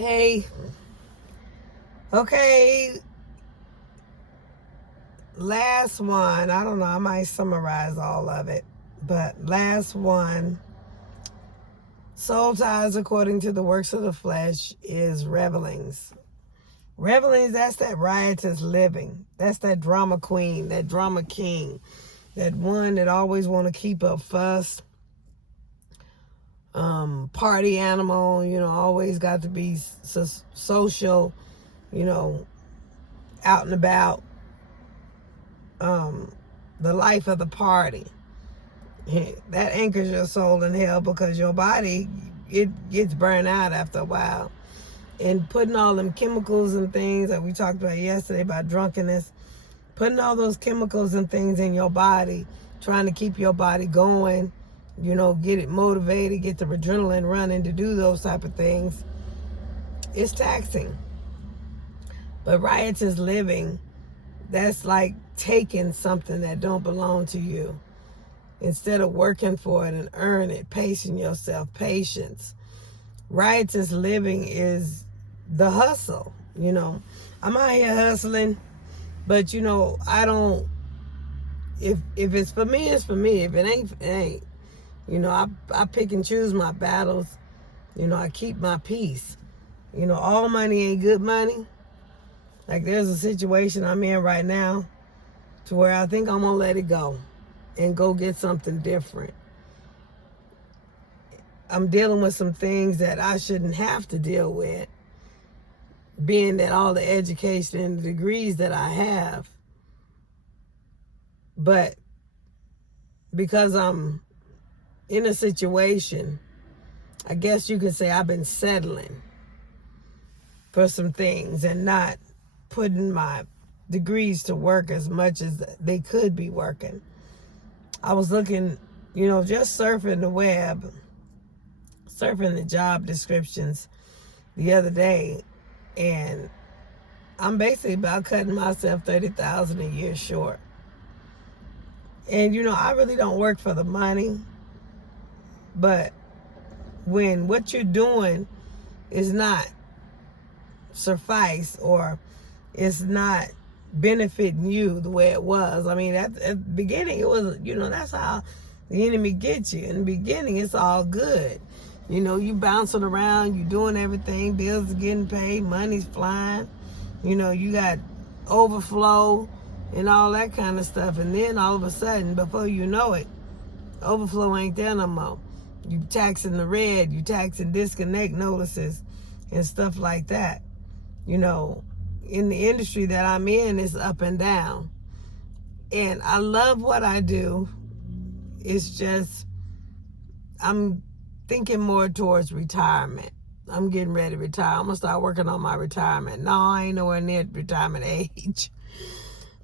Hey, okay, last one. I don't know, I might summarize all of it. But last one, soul ties according to the works of the flesh is revelings. Revelings, that's that riotous living. That's that drama queen, that drama king, that one that always want to keep up fuss, party animal, always got to be social, you know, out and about, the life of the party. That anchors your soul in hell because your body, it gets burned out after a while. And putting all them chemicals and things that we talked about yesterday about drunkenness, putting all those chemicals and things in your body, trying to keep your body going, get it motivated, get the adrenaline running to do those type of things, it's taxing. But riotous living, that's like taking something that don't belong to you. Instead of working for it and earn it, pacing yourself, patience. Riotous living is the hustle. I'm out here hustling, but I don't. If it's for me, it's for me. If it ain't, it ain't. I pick and choose my battles. I keep my peace. All money ain't good money. Like there's a situation I'm in right now, to where I think I'm gonna let it go, and go get something different. I'm dealing with some things that I shouldn't have to deal with, being that all the education and the degrees that I have. But because I'm in a situation, I guess you could say I've been settling for some things and not putting my degrees to work as much as they could be working. I was looking, just surfing the web, surfing the job descriptions the other day, and I'm basically about cutting myself $30,000 a year short. And I really don't work for the money, but when what you're doing is not suffice, or it's not benefiting you the way it was. I mean, at the beginning, it was, that's how the enemy gets you. In the beginning, it's all good. You bouncing around, you doing everything, bills are getting paid, money's flying, you got overflow and all that kind of stuff. And then all of a sudden, before you know it, overflow ain't there no more. You taxing the red, you taxing disconnect notices and stuff like that. In the industry that I'm in, it's up and down. And I love what I do. It's just, I'm thinking more towards retirement. I'm getting ready to retire. I'm going to start working on my retirement. No, I ain't nowhere near retirement age.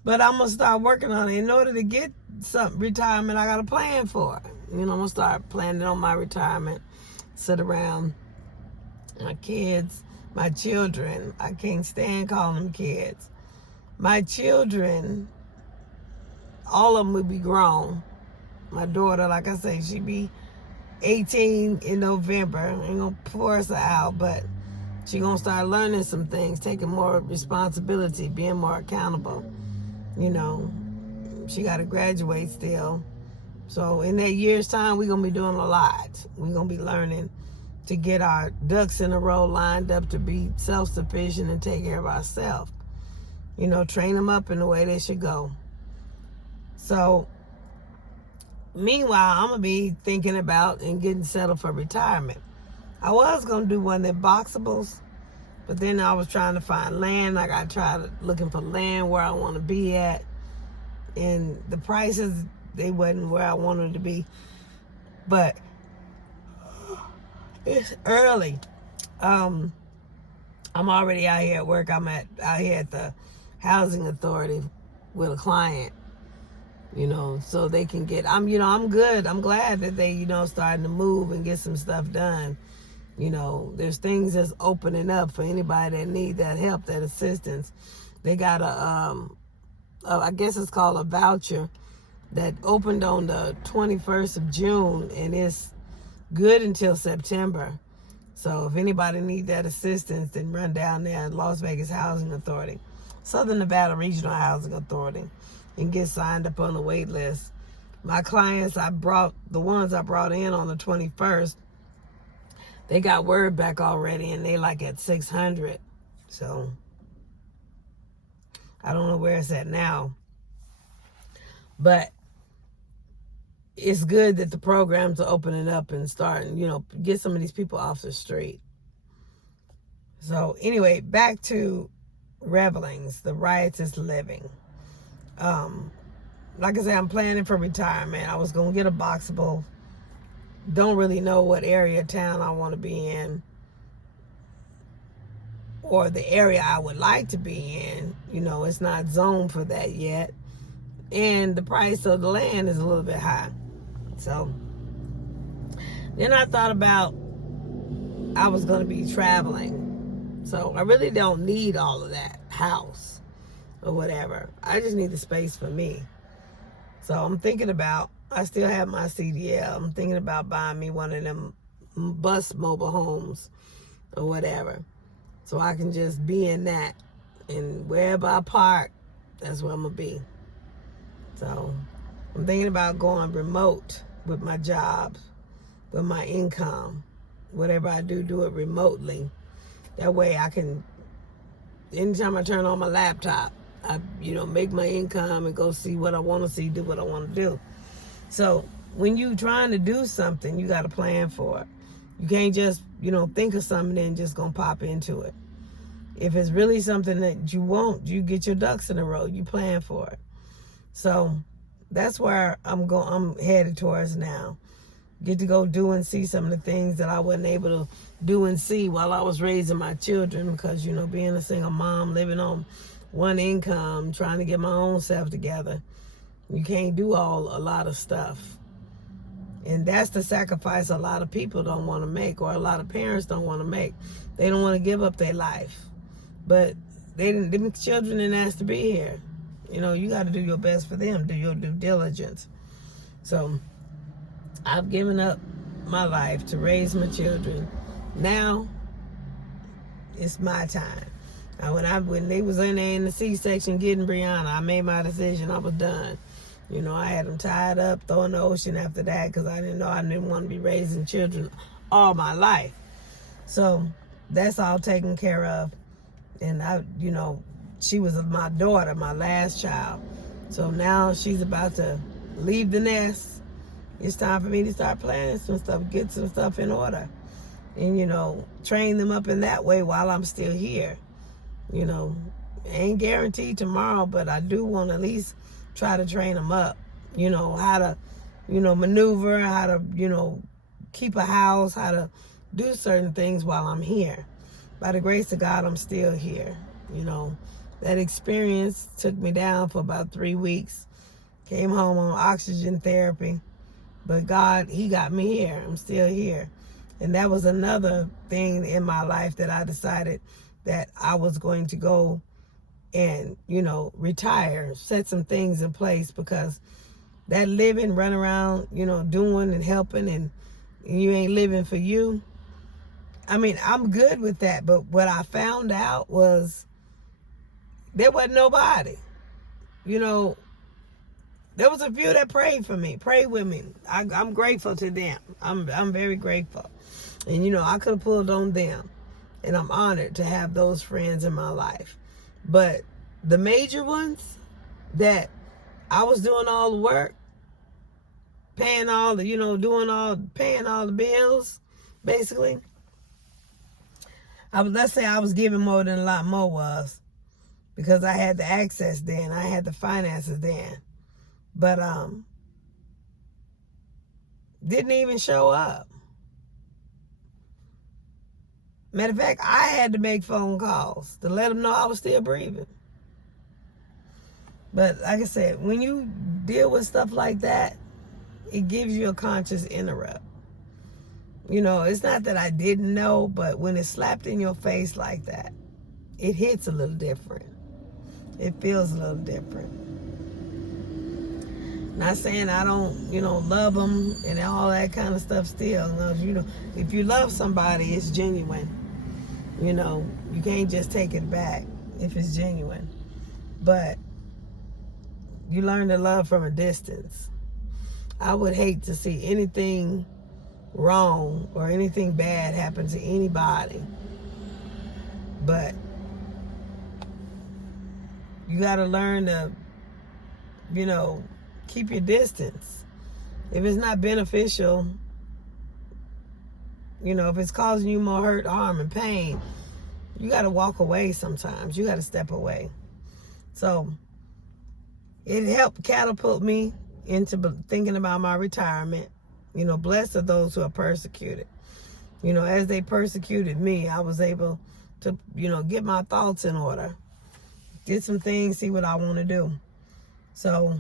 But I'm going to start working on it. In order to get some retirement, I got to plan for it. I'm going to start planning on my retirement. Sit around my kids, my children. I can't stand calling them kids. My children, all of them will be grown. My daughter, like I say, she be 18 in November. I ain't gonna force her out, but she gonna start learning some things, taking more responsibility, being more accountable. She gotta graduate still. So in that year's time, we're gonna be doing a lot. We're gonna be learning to get our ducks in a row lined up to be self-sufficient and take care of ourselves. Train them up in the way they should go. So meanwhile, I'm going to be thinking about and getting settled for retirement. I was going to do one of the boxables, but then I was trying to find land. I got tried looking for land where I want to be at. And the prices, they wasn't where I wanted to be. But it's early. I'm already out here at work. I'm out here at the housing authority with a client. So they can get, I'm good. I'm glad that they, starting to move and get some stuff done. There's things that's opening up for anybody that need that help, that assistance. They got I guess it's called a voucher that opened on the 21st of June, and it's good until September. So if anybody need that assistance, then run down there at Las Vegas Housing Authority, Southern Nevada Regional Housing Authority, and get signed up on the wait list. My clients, the ones I brought in on the 21st, they got word back already, and they like at 600. So I don't know where it's at now. But it's good that the programs are opening up and starting, get some of these people off the street. So anyway, back to Revelings, the Riotous Living. Like I said, I'm planning for retirement. I was going to get a boxable. Don't really know what area of town I want to be in, or the area I would like to be in. It's not zoned for that yet. And the price of the land is a little bit high. So then I thought about I was going to be traveling. So I really don't need all of that house or whatever. I just need the space for me. So I'm thinking about, I still have my CDL. I'm thinking about buying me one of them bus mobile homes or whatever. So I can just be in that. And wherever I park, that's where I'm going to be. So I'm thinking about going remote with my job, with my income. Whatever I do it remotely. That way I can, anytime I turn on my laptop, I, make my income and go see what I want to see, do what I want to do. So when you trying to do something, you got to plan for it. You can't just, think of something and just going to pop into it. If it's really something that you want, you get your ducks in a row. You plan for it. So that's where I'm headed towards now. Get to go do and see some of the things that I wasn't able to do and see while I was raising my children, because, being a single mom, living on one income, trying to get my own self together, you can't do a lot of stuff. And that's the sacrifice a lot of people don't want to make, or a lot of parents don't want to make. They don't want to give up their life. But them children didn't ask to be here. You got to do your best for them, do your due diligence. So I've given up my life to raise my children. Now it's my time. When they was in there in the C-section getting Brianna, I made my decision. I was done. I had them tied up, throw in the ocean after that, because I didn't want to be raising children all my life. So that's all taken care of. And she was my daughter, my last child. So now she's about to leave the nest. It's time for me to start planning some stuff, get some stuff in order. And, train them up in that way while I'm still here. Ain't guaranteed tomorrow, but I do want to at least try to train them up. How to, maneuver, how to, keep a house, how to do certain things while I'm here. By the grace of God, I'm still here. That experience took me down for about 3 weeks. Came home on oxygen therapy. But God, He got me here. I'm still here. And that was another thing in my life that I decided that I was going to go and, retire, set some things in place, because that living, run around, doing and helping, and you ain't living for you. I mean, I'm good with that. But what I found out was there wasn't nobody. There was a few that prayed for me, prayed with me. I'm grateful to them. I'm very grateful. And, I could have pulled on them. And I'm honored to have those friends in my life. But the major ones that I was doing all the work, paying all the, paying all the bills, basically. Let's say I was giving more than a lot more was, because I had the access then, I had the finances then. But didn't even show up. Matter of fact, I had to make phone calls to let them know I was still breathing. But like I said, when you deal with stuff like that, it gives you a conscious interrupt. It's not that I didn't know, but when it's slapped in your face like that, it hits a little different. It feels a little different. Not saying I don't, love them and all that kind of stuff still. No, if you love somebody, it's genuine. You can't just take it back if it's genuine. But you learn to love from a distance. I would hate to see anything wrong or anything bad happen to anybody. But you got to learn to, keep your distance. If it's not beneficial, if it's causing you more hurt, harm, and pain, you got to walk away sometimes. You got to step away. So it helped catapult me into thinking about my retirement. Blessed are those who are persecuted. As they persecuted me, I was able to, get my thoughts in order. Get some things, see what I want to do. So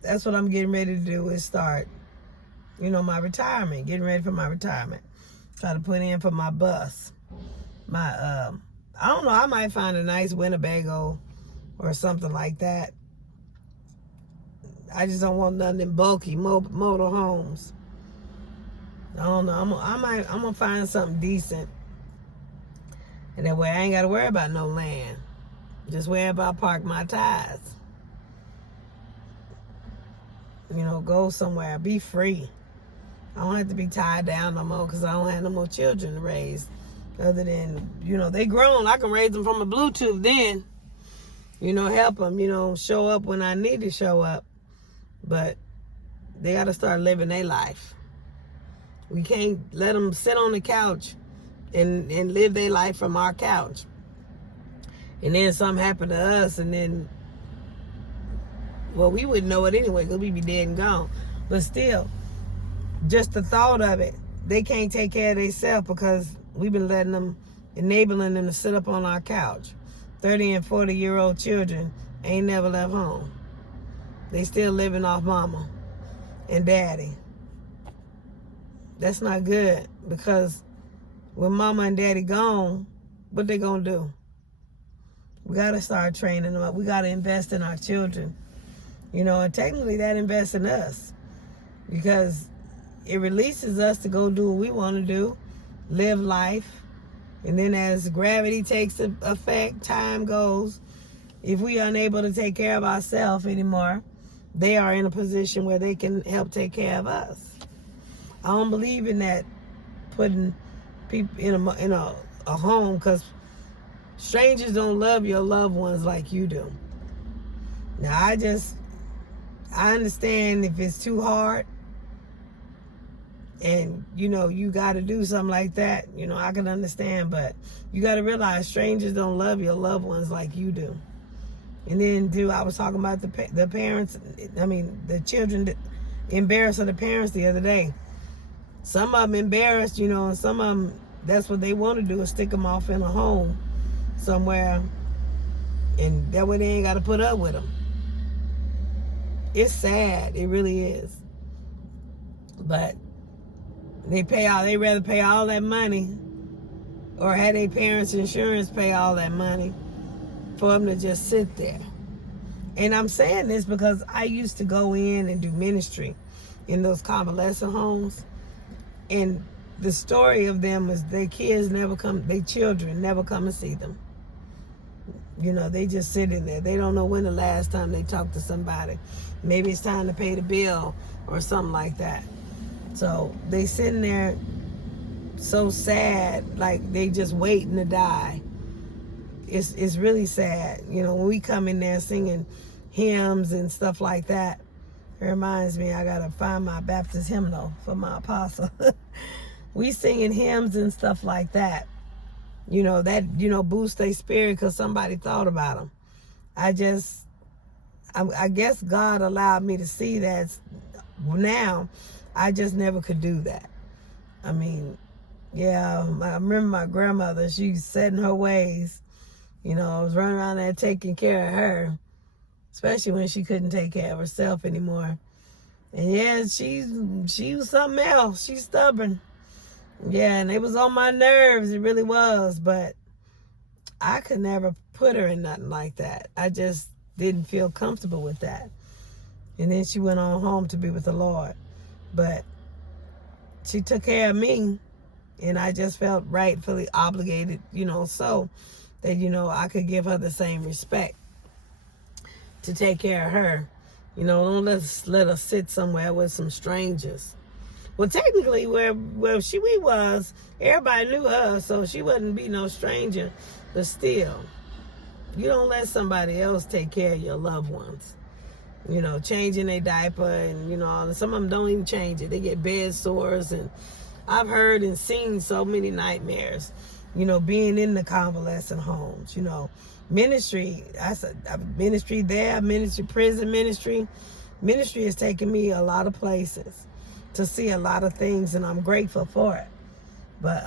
that's what I'm getting ready to do, is start, my retirement, getting ready for my retirement. Try to put in for my bus. I don't know, I might find a nice Winnebago or something like that. I just don't want nothing bulky, motor homes. I don't know, I'm gonna find something decent. And that way I ain't gotta worry about no land. Just worry about park my tires. Go somewhere, be free. I don't have to be tied down no more because I don't have no more children to raise. Other than, they grown. I can raise them from a Bluetooth then. Help them, show up when I need to show up. But they got to start living their life. We can't let them sit on the couch and live their life from our couch. And then something happened to us, and then, well, we wouldn't know it anyway because we'd be dead and gone. But still, just the thought of it, they can't take care of themselves because we've been enabling them to sit up on our couch. 30 and 40-year-old children ain't never left home. They still living off mama and daddy. That's not good, because when mama and daddy gone, what they gonna do? We gotta start training them up. We gotta invest in our children. And technically that invests in us, because it releases us to go do what we want to do, live life. And then as gravity takes effect, time goes, if we are unable to take care of ourselves anymore, they are in a position where they can help take care of us. I don't believe in that, putting people in a home, because strangers don't love your loved ones like you do. Now, I understand if it's too hard and, you got to do something like that, I can understand. But you got to realize strangers don't love your loved ones like you do. And then, I was talking about the parents, the children embarrassing the parents the other day. Some of them embarrassed, and some of them, that's what they want to do, is stick them off in a home somewhere. And that way they ain't got to put up with them. It's sad. It really is. But they rather pay all that money, or have their parents' insurance pay all that money for them to just sit there. And I'm saying this because I used to go in and do ministry in those convalescent homes. And the story of them is their children never come and see them. They just sit in there. They don't know when the last time they talked to somebody. Maybe it's time to pay the bill or something like that. So they sitting there so sad, like they just waiting to die. It's really sad. When we come in there singing hymns and stuff like that, it reminds me, I gotta find my Baptist hymnal for my apostle. We singing hymns and stuff like that. That boosts their spirit because somebody thought about them. I guess God allowed me to see that now. I just never could do that. I remember my grandmother, she said in her ways, I was running around there taking care of her, especially when she couldn't take care of herself anymore. And she was something else. She's stubborn. Yeah, and it was on my nerves. It really was. But I could never put her in nothing like that. I just didn't feel comfortable with that. And then she went on home to be with the Lord. But she took care of me, and I just felt rightfully obligated, so that, I could give her the same respect to take care of her. Don't let her sit somewhere with some strangers. Well, technically, where we was, everybody knew her, so she wouldn't be no stranger. But still, you don't let somebody else take care of your loved ones. Changing their diaper, and some of them don't even change it. They get bed sores, and I've heard and seen so many nightmares. Being in the convalescent homes. Ministry. I said ministry there, ministry, prison ministry. Ministry has taken me a lot of places to see a lot of things, and I'm grateful for it. But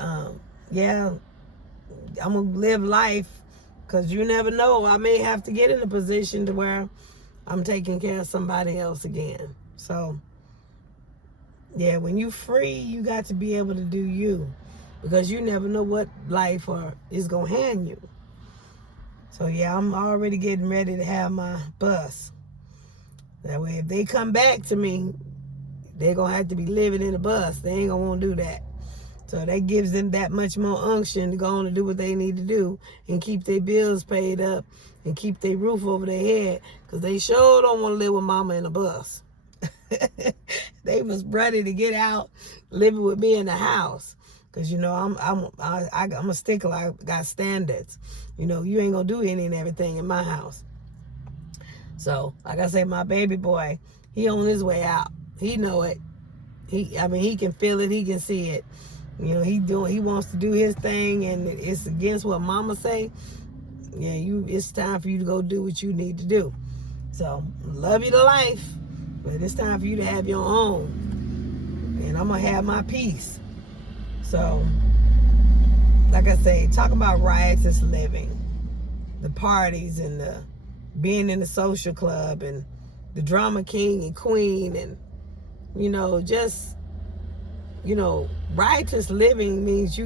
yeah, I'm gonna live life, because you never know. I may have to get in a position to where I'm taking care of somebody else again. So yeah, when you free, you got to be able to do you, because you never know what life is gonna hand you. So yeah, I'm already getting ready to have my bus. That way, if they come back to me, they're going to have to be living in a bus. They ain't going to want to do that. So that gives them that much more unction to go on and do what they need to do and keep their bills paid up and keep their roof over their head, because they sure don't want to live with mama in a bus. They was ready to get out living with me in the house, because I'm a stickler. I got standards. You ain't going to do any and everything in my house. So, like I say, my baby boy, he on his way out. He know it. He can feel it. He can see it. He wants to do his thing, and it's against what mama say. Yeah, it's time for you to go do what you need to do. So, love you to life, but it's time for you to have your own. And I'm going to have my peace. So, like I say, talking about riotous living, the parties and the being in the social club and the drama king and queen, and riotous living means you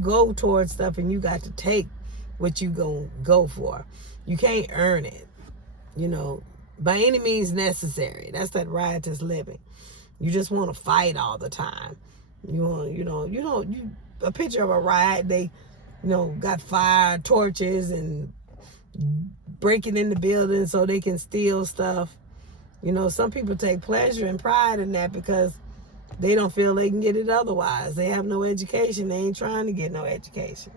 go towards stuff, and you got to take what you go for. You can't earn it, by any means necessary. That's that riotous living. You just want to fight all the time. A picture of a riot, they got fire torches and breaking in the building so they can steal stuff. Some people take pleasure and pride in that because they don't feel they can get it otherwise. They have no education. They ain't trying to get no education.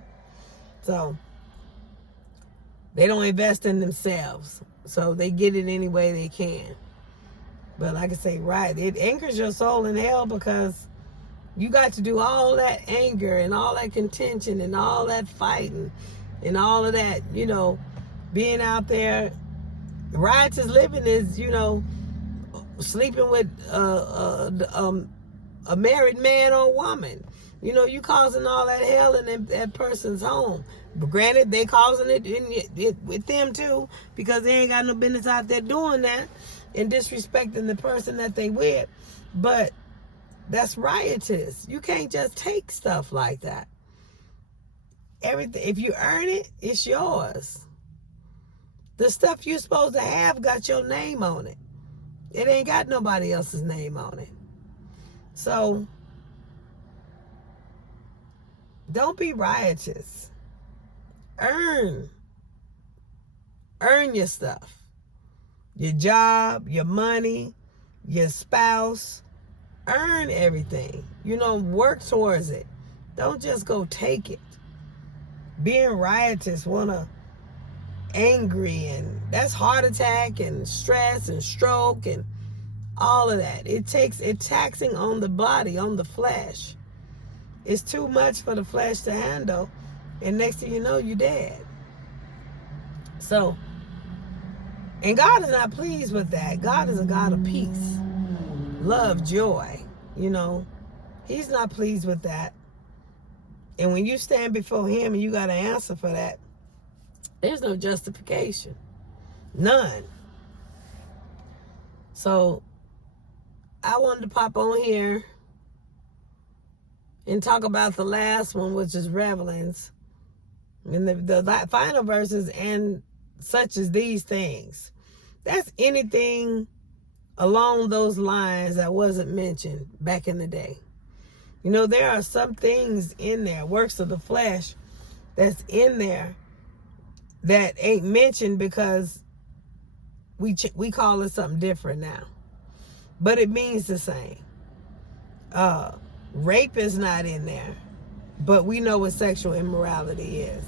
So they don't invest in themselves. So they get it any way they can. But like I say, it anchors your soul in hell, because you got to do all that anger and all that contention and all that fighting and all of that, being out there. Riotous living is, sleeping with a married man or woman. You causing all that hell in that person's home. But granted, they causing it with them too, because they ain't got no business out there doing that and disrespecting the person that they with. But that's riotous. You can't just take stuff like that. Everything, if you earn it, it's yours. The stuff you're supposed to have got your name on it. It ain't got nobody else's name on it. So, don't be riotous. Earn your stuff. Your job, your money, your spouse. Earn everything. Work towards it. Don't just go take it. Being riotous, angry, and that's heart attack and stress and stroke and all of that. It's taxing on the body, on the flesh. It's too much for the flesh to handle, and next thing you know, you're dead. So, and God is not pleased with that. God is a God of peace, love, joy. He's not pleased with that. And when you stand before him and you got to answer for that, there's no justification. None. So, I wanted to pop on here and talk about the last one, which is Revelings. And the final verses, and such as these things. That's anything along those lines that wasn't mentioned back in the day. You know, there are some things in there, works of the flesh, that's in there that ain't mentioned because we call it something different now. But it means the same. Rape is not in there, but we know what sexual immorality is.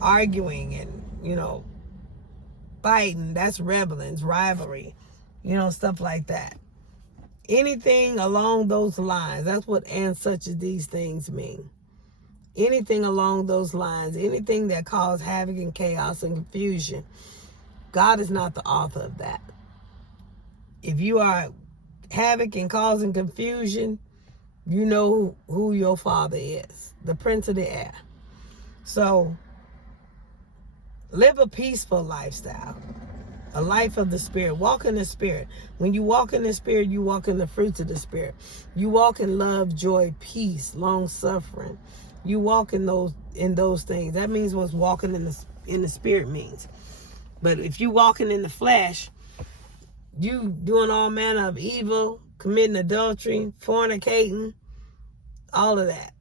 Arguing and, you know, fighting, that's reveling, rivalry, you know, stuff like that. Anything along those lines, that's what and such as these things mean. Anything along those lines, anything that causes havoc and chaos and confusion, God is not the author of that. If you are havoc and causing confusion, you know who your father is, the prince of the air. So live a peaceful lifestyle, a life of the spirit. Walk in the spirit. When you walk in the spirit, you walk in the fruits of the spirit. You walk in love, joy, peace, long suffering. You walk in those things. That means what walking in the spirit means. But if you walking in the flesh, you doing all manner of evil, committing adultery, fornicating, all of that.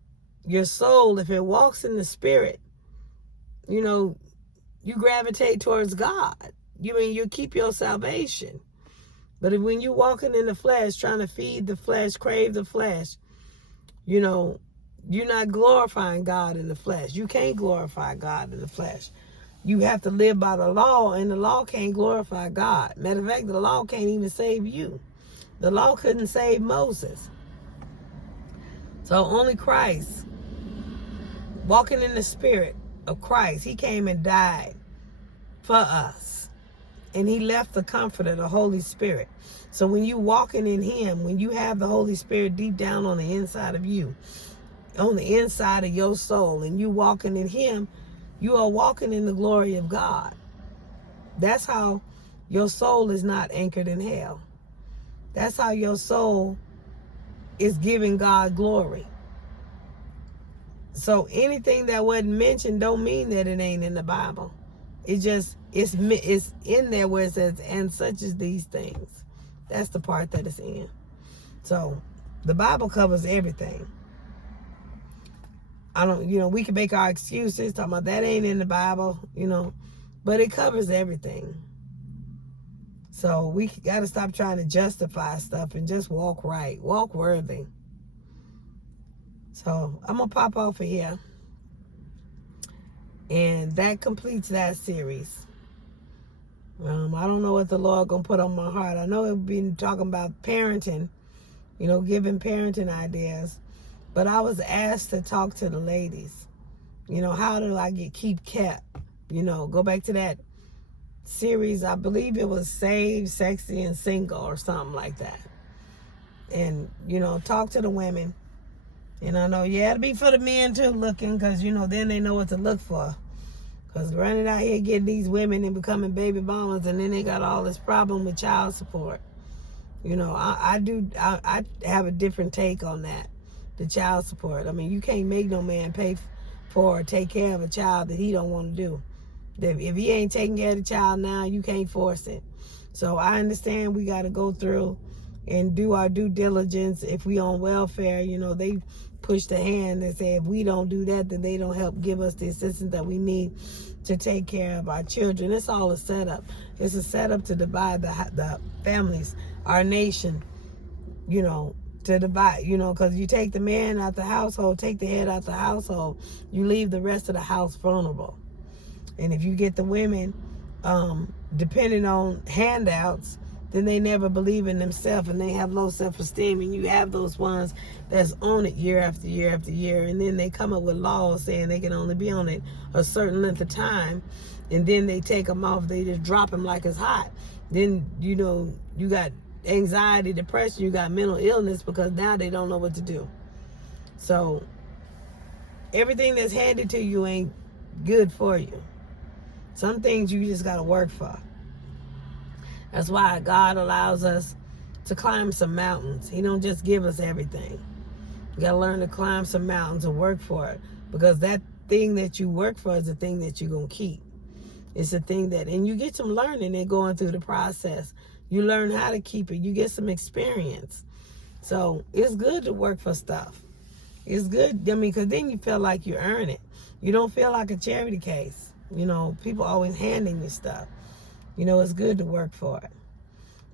Your soul, if it walks in the spirit, you know, you gravitate towards God. You keep your salvation. But when you walking in the flesh, trying to feed the flesh, crave the flesh, you know, you're not glorifying God in the flesh. You can't glorify God in the flesh. You have to live by the law, and the law can't glorify God. Matter of fact, the law can't even save you. The law couldn't save Moses. So only Christ, walking in the spirit of Christ, he came and died for us. And he left the comforter, the Holy Spirit. So when you walking in him, when you have the Holy Spirit deep down on the inside of you, on the inside of your soul, and you walking in him, you are walking in the glory of God. That's how your soul is not anchored in hell. That's how your soul is giving God glory. So anything that wasn't mentioned don't mean that it ain't in the Bible. It's in there where it says, and such as these things. That's the part that it's in. So the Bible covers everything. We can make our excuses, talking about that ain't in the Bible, but it covers everything. So we got to stop trying to justify stuff and just walk right, walk worthy. So I'm going to pop off of here. And that completes that series. I don't know what the Lord going to put on my heart. I know we've been talking about parenting, giving parenting ideas. But I was asked to talk to the ladies. How do I keep kept? Go back to that series. I believe it was Saved, Sexy, and Single or something like that. And, talk to the women. And I know, it'll be for the men too looking, because, then they know what to look for. Because running out here getting these women and becoming baby mamas, and then they got all this problem with child support. I have a different take on that. The child support. I mean, you can't make no man pay for or take care of a child that he don't want to do. If he ain't taking care of the child now, you can't force it. So I understand we got to go through and do our due diligence. If we on welfare, they push the hand and say if we don't do that, then they don't help give us the assistance that we need to take care of our children. It's all a setup. It's a setup to divide the families, our nation, to divide, because you take the man out the household, take the head out the household, you leave the rest of the house vulnerable. And if you get the women depending on handouts, then they never believe in themselves and they have low self-esteem. And you have those ones that's on it year after year after year, and then they come up with laws saying they can only be on it a certain length of time, and then they take them off, they just drop them like it's hot. Then, you got anxiety, depression, you got mental illness, because now they don't know what to do. So everything that's handed to you ain't good for you. Some things you just got to work for. That's why God allows us to climb some mountains. He don't just give us everything. You got to learn to climb some mountains and work for it, because that thing that you work for is the thing that you're going to keep. It's a thing that, and you get some learning and going through the process. You learn how to keep it. You get some experience. So it's good to work for stuff. It's good. I mean, because then you feel like you earn it. You don't feel like a charity case. You know, people always handing you stuff. You know, it's good to work for it.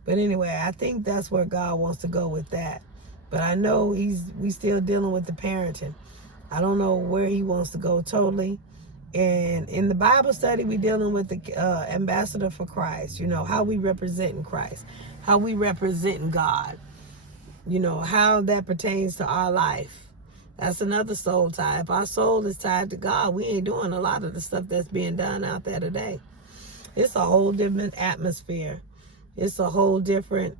But anyway, I think that's where God wants to go with that. But I know we still dealing with the parenting. I don't know where he wants to go totally. And in the Bible study, we're dealing with the ambassador for Christ. You know, how we representing Christ. How we representing God. You know, how that pertains to our life. That's another soul tie. If our soul is tied to God, we ain't doing a lot of the stuff that's being done out there today. It's a whole different atmosphere. It's a whole different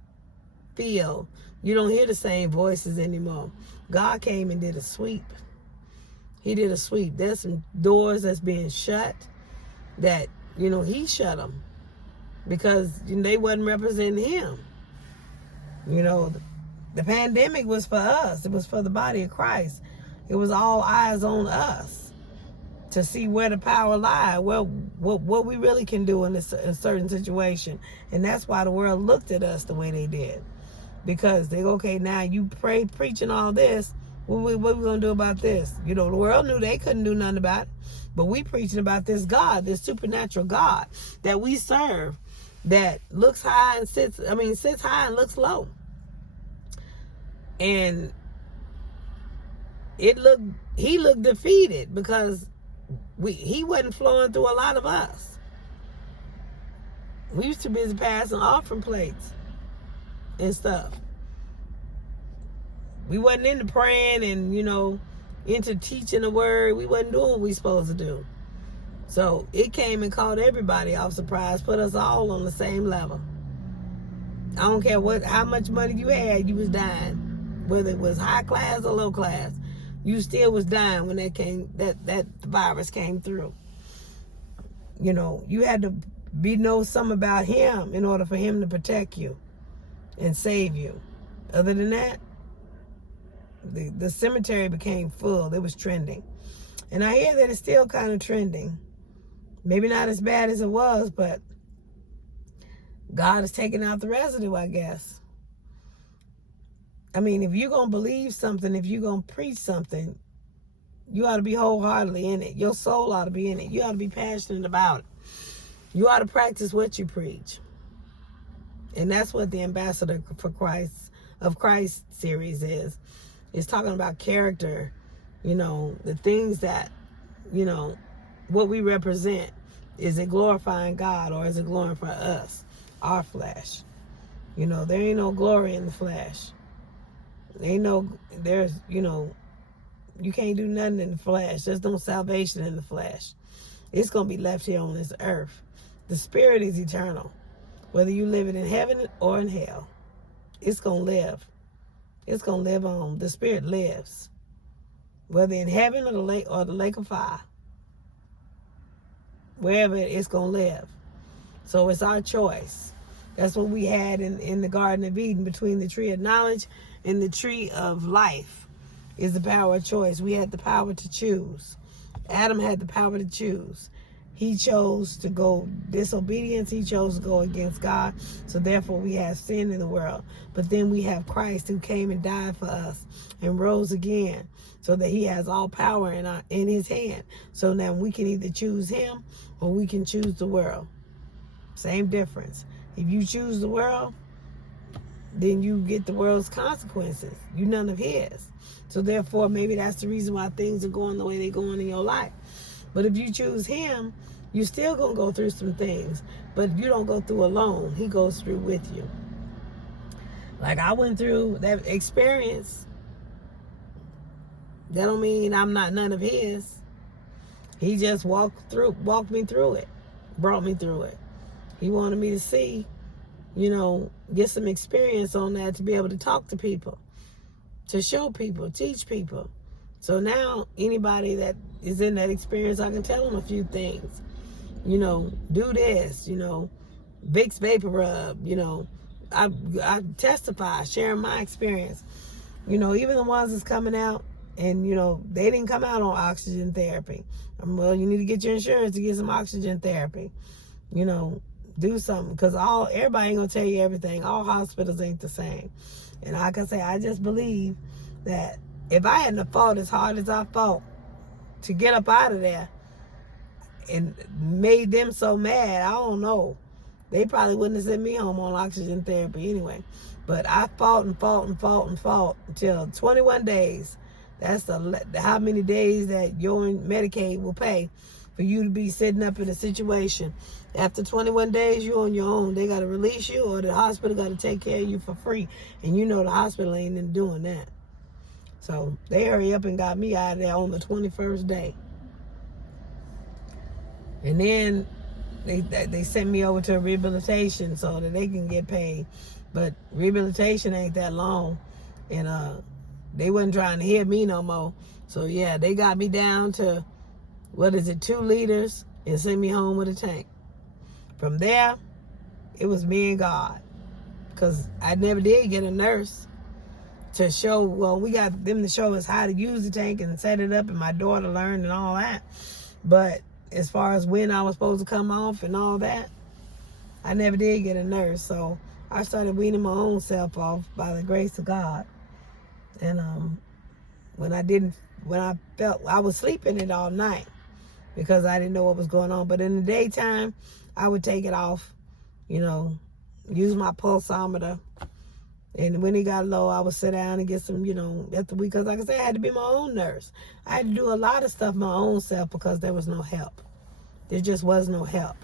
feel. You don't hear the same voices anymore. God came and did a sweep. He did a sweep. There's some doors that's being shut that, you know, he shut them because they wasn't representing him. You know, the pandemic was for us. It was for the body of Christ. It was all eyes on us to see where the power lies, what we really can do in a certain situation. And that's why the world looked at us the way they did. Because they go, okay, now you preaching all this. What we going to do about this? You know, the world knew they couldn't do nothing about it. But we preaching about this God, this supernatural God that we serve that looks high and sits high and looks low. And he looked defeated because he wasn't flowing through a lot of us. We used to be busy passing offering plates and stuff. We wasn't into praying and, you know, into teaching the word. We wasn't doing what we supposed to do. So it came and caught everybody off surprise, put us all on the same level. I don't care how much money you had, you was dying. Whether it was high class or low class, you still was dying when that virus came through. You know, you had to know something about him in order for him to protect you and save you. Other than that, the cemetery became full. It was trending. And I hear that it's still kind of trending. Maybe not as bad as it was, but God is taking out the residue, I guess. I mean, if you're going to believe something, if you're going to preach something, you ought to be wholeheartedly in it. Your soul ought to be in it. You ought to be passionate about it. You ought to practice what you preach. And that's what the Ambassador for Christ series is. It's talking about character, you know, the things that, you know, what we represent. Is it glorifying God or is it glorifying us, our flesh? You know, there ain't no glory in the flesh. You know, you can't do nothing in the flesh. There's no salvation in the flesh. It's going to be left here on this earth. The spirit is eternal. Whether you live it in heaven or in hell, it's going to live. It's going to live on. The spirit lives. Whether in heaven or the lake of fire. Wherever it's going to live. So it's our choice. That's what we had in the Garden of Eden between the tree of knowledge and the tree of life is the power of choice. We had the power to choose. Adam had the power to choose. He chose to go disobedience. He chose to go against God. So therefore we have sin in the world. But then we have Christ who came and died for us and rose again so that he has all power in his hand. So now we can either choose him or we can choose the world. Same difference. If you choose the world, then you get the world's consequences. You're none of his. So therefore, maybe that's the reason why things are going the way they're going in your life. But if you choose him, you're still going to go through some things. But you don't go through alone. He goes through with you. Like I went through that experience. That don't mean I'm not none of his. He just walked me through it. Brought me through it. He wanted me to see, you know, get some experience on that to be able to talk to people, to show people, teach people. So now anybody that is in that experience, I can tell them a few things. You know, do this, you know, Vicks Vapor Rub, you know. I testify, sharing my experience. You know, even the ones that's coming out And, you know, they didn't come out on oxygen therapy. Well, you need to get your insurance to get some oxygen therapy. You know, do something. Because everybody ain't going to tell you everything. All hospitals ain't the same. And like I say, I just believe that if I hadn't fought as hard as I fought to get up out of there and made them so mad, I don't know. They probably wouldn't have sent me home on oxygen therapy anyway. But I fought and fought and fought and fought until 21 days. That's how many days that your Medicaid will pay for you to be sitting up in a situation. After 21 days, you're on your own. They got to release you, or the hospital got to take care of you for free. And you know the hospital ain't even doing that. So they hurry up and got me out of there on the 21st day. And then they sent me over to rehabilitation so that they can get paid. But rehabilitation ain't that long. And they wasn't trying to hit me no more. So yeah, they got me down to, 2 liters and sent me home with a tank. From there, it was me and God. Because I never did get a nurse to show, we got them to show us how to use the tank and set it up, and my daughter learned and all that. But as far as when I was supposed to come off and all that, I never did get a nurse. So I started weaning my own self off by the grace of God. And when I felt, I was sleeping it all night because I didn't know what was going on. But in the daytime, I would take it off, you know, use my pulsometer. And when it got low, I would sit down and get some, you know, because like I said, I had to be my own nurse. I had to do a lot of stuff my own self because there was no help. There just was no help.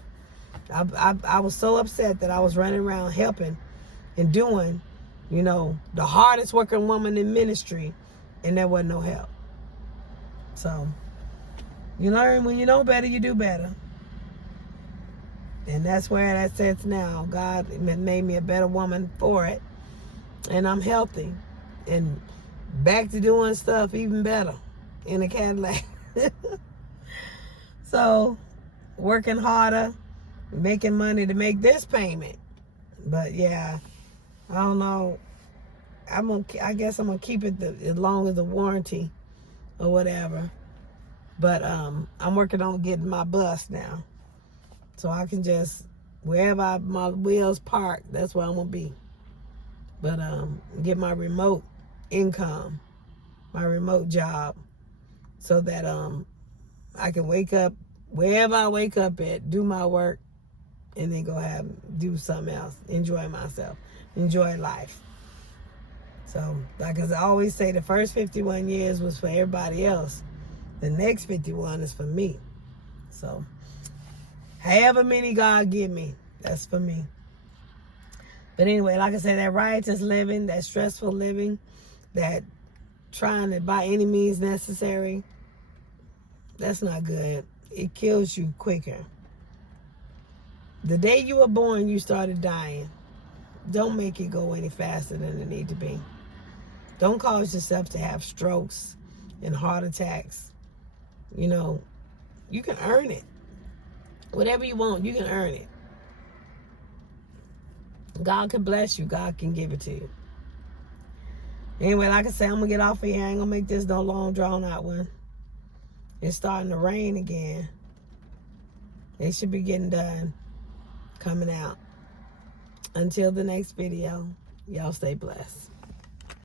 I was so upset that I was running around helping and doing, you know, the hardest working woman in ministry, and there wasn't no help. So you learn when you know better, you do better. And that's where that sits now. God made me a better woman for it. And I'm healthy. And back to doing stuff even better in a Cadillac. So, working harder, making money to make this payment. But yeah, I don't know. I guess I'm going to keep it as long as the warranty or whatever. But I'm working on getting my bus now. So I can just, wherever my wheels park, that's where I'm going to be. But get my remote income, my remote job, so that I can wake up, wherever I wake up at, do my work, and then do something else, enjoy myself, enjoy life. So, like as I always say, the first 51 years was for everybody else. The next 51 is for me. So, however many God give me, that's for me. But anyway, like I said, that riotous living, that stressful living, that trying to by any means necessary, that's not good. It kills you quicker. The day you were born, you started dying. Don't make it go any faster than it need to be. Don't cause yourself to have strokes and heart attacks. You know, you can earn it. Whatever you want, you can earn it. God can bless you. God can give it to you. Anyway, like I said, I'm going to get off of here. I ain't going to make this no long, drawn-out one. It's starting to rain again. They should be getting done, coming out. Until the next video, y'all stay blessed.